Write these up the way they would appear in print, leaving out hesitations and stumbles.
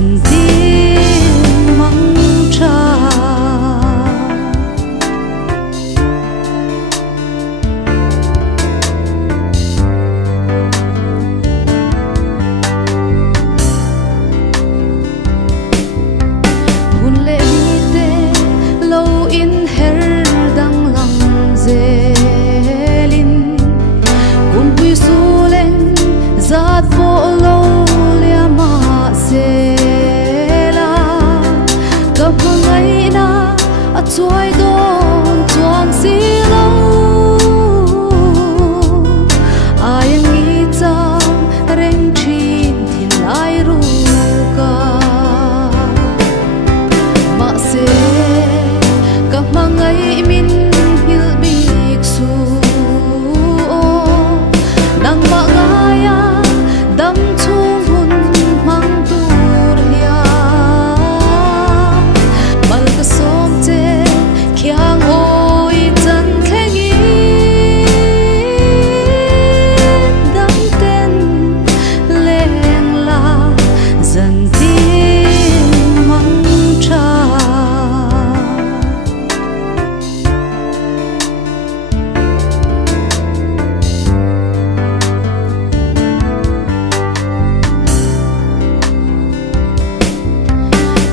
dần tim mong cha hun lệ đi tê lâu in her dang lam zelin kun bui su leng zat bo lo lia ma sela ka mangai na a choi don chuan si lo ai ngi chang reng thin thin lai ru ka ma se ka mangai min hil bik su nang ma gaya dam chung hun mang tur ya mal ka som che khyang oi chan khengi dam ten leng la zan tim mang cha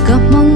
Come on